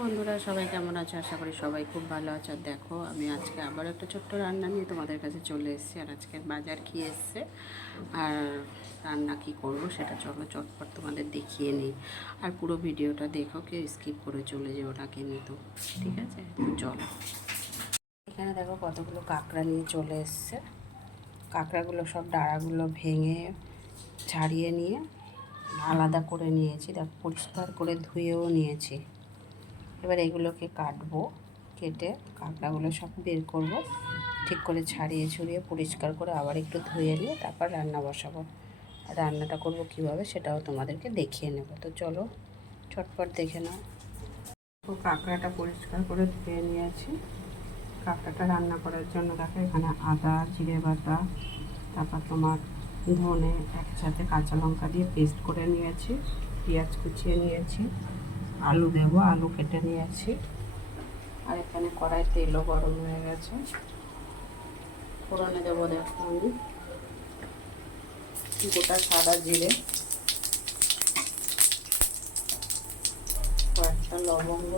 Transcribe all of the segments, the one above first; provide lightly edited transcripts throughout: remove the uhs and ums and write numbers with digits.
বন্ধুরা সবাই কেমন আছে? আশা করি সবাই খুব ভালো আছে। আর দেখো আমি আজকে আবার একটা ছোট্ট রান্না নিয়ে তোমাদের কাছে চলে এসেছি। আর আজকের বাজার কি এসছে আর রান্না কি করব সেটা চলো চটপট তোমাদের দেখিয়ে নিই। আর পুরো ভিডিওটা দেখো, কেউ স্কিপ করে চলে যেও না কিন্তু, ঠিক আছে? চলো। এখানে দেখো কতগুলো কাঁকড়া নিয়ে চলে এসছে। কাঁকড়াগুলো সব ডাঁড়াগুলো ভেঙে ছাড়িয়ে নিয়ে আলাদা করে নিয়েছি। দেখো পরিষ্কার করে ধুয়েও নিয়েছি। এবার এগুলোকে কাটবো, কেটে কাঁকড়াগুলো সব বের করব, ঠিক করে ছাড়িয়ে ছড়িয়ে পরিষ্কার করে আবার একটু ধুয়ে নিয়ে তারপর রান্না বসাবো। আর রান্নাটা করব কিভাবে সেটাও তোমাদেরকে দেখিয়ে নেব। তো চলো চটপট দেখে নাও। কাঁকড়াটা পরিষ্কার করে ধুয়ে নিয়েছি। কাঁকড়াটা রান্না করার জন্য দেখো এখানে আদা, জিরে বাটা, তারপর তোমার ধনে, একসাথে কাঁচা লঙ্কা দিয়ে পেস্ট করে নিয়েছি, পেঁয়াজ কুচিয়ে নিয়েছি, আলু দেবো, আলু কেটে নিয়েছি। আর এখানে কড়াই তেলও গরম হয়ে গেছে। ফোড়নে দেবো দেখো আমি গোটা সাদা জিরে, কয়েকটা লবঙ্গ।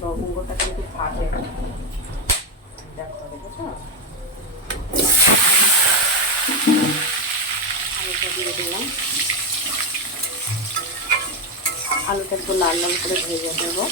লবঙ্গটা কিন্তু ফাটে, দেখো দেখেছো। আলুটা দিয়ে দিলাম। আলুটা একটু লাল লাল করে ভেজে দেবো।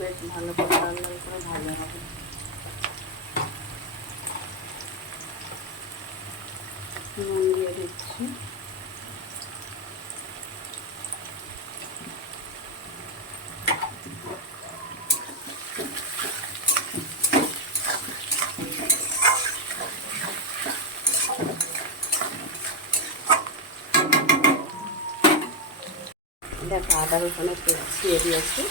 বেশ ভালো করে লাল লাল করে ভাজা হবে। নুন দিয়ে দিচ্ছি। দেখো আদা রসুনের পেস্ট দিয়ে দিয়েছি।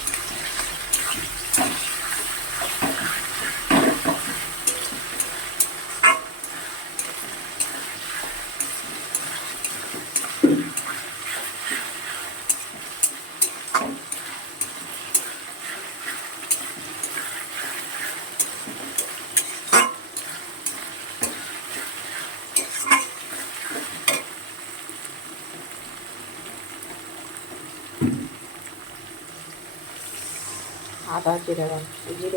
আদা, জিরে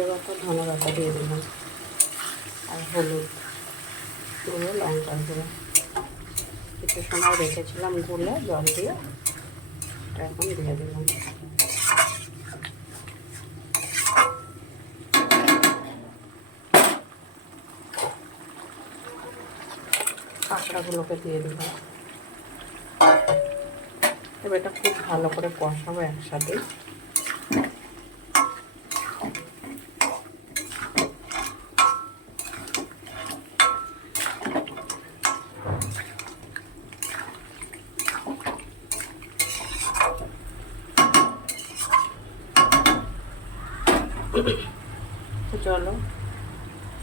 বাটা, ধনে বাটা দিয়ে দিলাম, আর হলুদ গুঁড়ো, লঙ্কার গুঁড়ো। কিছু সময় রেখেছিলাম গুলে জল দিয়ে, এটা এখন দিয়ে দিলাম। কাঁকড়াগুলোকে দিয়ে দিলাম। এবার এটা খুব ভালো করে কষাবো একসাথে। তো চলো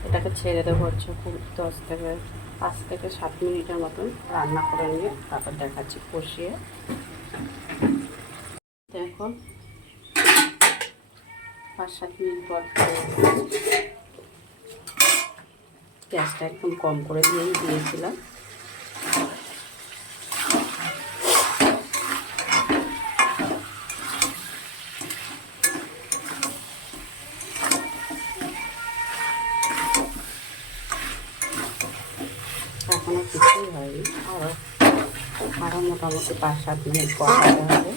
এটাকে ছেড়ে দেবো হচ্ছে খুব 5 থেকে 7 মিনিটের মতন রান্না করে নিয়ে তারপর দেখাচ্ছি কষিয়ে। দেখো 5-7 মিনিট পর গ্যাসটা একদম কম করে দিয়েছিলাম। এখনো কিছুই হয়নি, আরও মোটামুটি 5-7 মিনিট কষাতে হবে।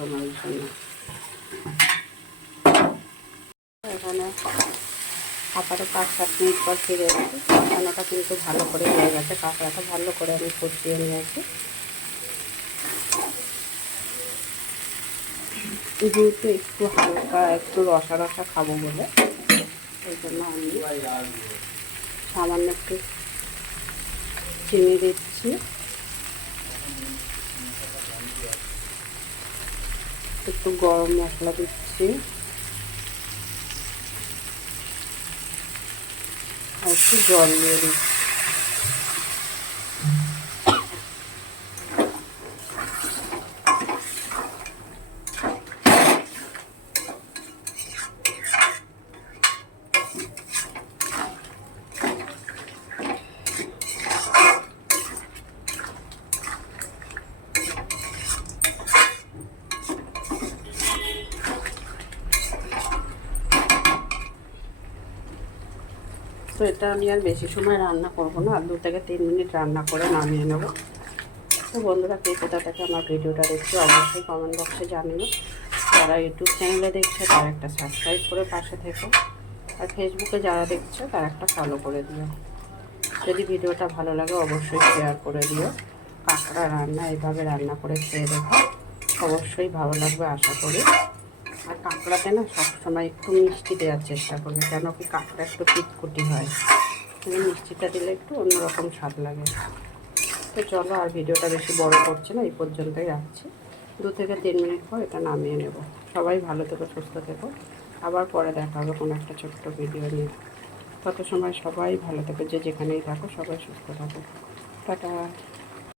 সময়ের জন্য। এখানে আবারও 5-7 মিনিট পর ফিরে এসেছি। কষানোটা কিন্তু ভালো করে হয়ে গেছে, কাঁকড়াটা ভালো করে আমি কষিয়ে নিয়েছি। যেহেতু একটু হালকা একটু রসা রসা খাবো বলে এই জন্য আমি সামান্য একটু চিনি দিচ্ছি, একটু গরম মশলা দিচ্ছি আর একটু জল দিয়ে দিচ্ছি। তো এটা আমি আর বেশি সময় রান্না করব না, আর 2 থেকে 3 মিনিট রান্না করে নামিয়ে নেব। তো বন্ধুরা, কে কোথা থেকে আমার ভিডিওটা দেখছে অবশ্যই কমেন্ট বক্সে জানিও। যারা ইউটিউব চ্যানেলে দেখছে তারা একটা সাবস্ক্রাইব করে পাশে থেকো, আর ফেসবুকে যারা দেখছে তারা একটা ফলো করে দিও। যদি ভিডিওটা ভালো লাগে অবশ্যই শেয়ার করে দিও। কাঁকড়া রান্না এভাবে রান্না করে খেয়ে দেখো, অবশ্যই ভালো লাগবে আশা করি। আর কাঁকড়াতে না সবসময় একটু মিষ্টি দেওয়ার চেষ্টা করবে, কেন কি কাঁকড়া একটু পিটকুটি হয়, কিন্তু মিষ্টিটা দিলে একটু অন্যরকম স্বাদ লাগে। তো চলো, আর ভিডিওটা বেশি বড় করছে না, এই পর্যন্তই রাখছি। 2 থেকে 3 মিনিট পর এটা নামিয়ে নেব। সবাই ভালো থেকো, সুস্থ থেকো। আবার পরে দেখা হবে কোনো একটা ছোট্ট ভিডিও নিয়ে। তত সময় সবাই ভালো থেকো, যে যেখানেই থাকো সবাই সুস্থ থাকো। টাটা।